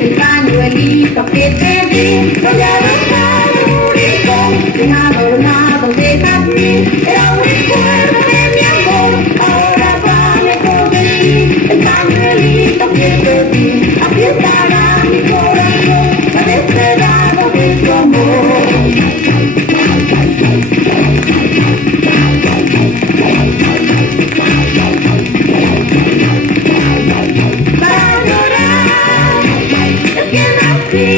El pañuelito que te di, voy a dejar en un rincón, bien adornado de jazmín, era un recuerdo de mi amor, ahora vale por ti. El pañuelito que te di, aquí estará mi corazón, tan esperado de tu amor. Para llorar, es que nací,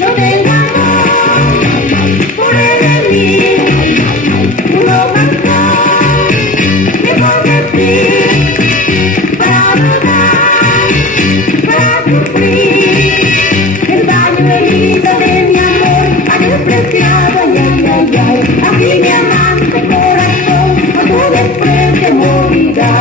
no tengo amor por él en mí, tú lo marcó, lejos de ti, para rodar, para sufrir, el pañuelito de mi amor, ha despreciado, ay, ay, ay, ay, aquí mi amante corazón, por tu desprecio morirá.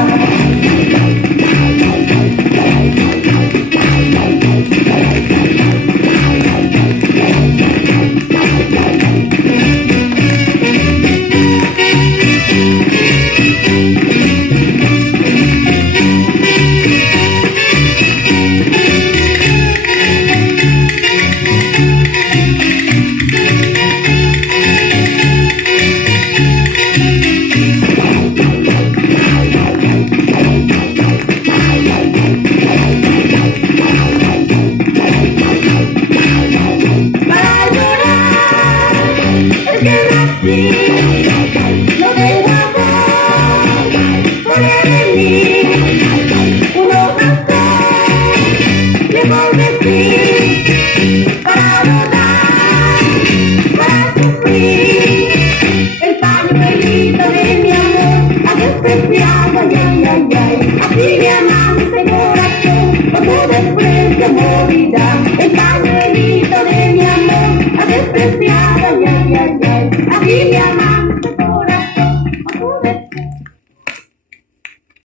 Para llorar, es que nací, no tengo amor por él en mí, uno cantar, lejos de ti, para rodar, para sufrir, el pañuelito de mi amor, ha despreciado, ay, ay, ay, ay, así mi amante corazón, por tu desprecio morirá, el pañuelito de mi amor, ha despreciado, ay, ay, ay, ay, así mi amor.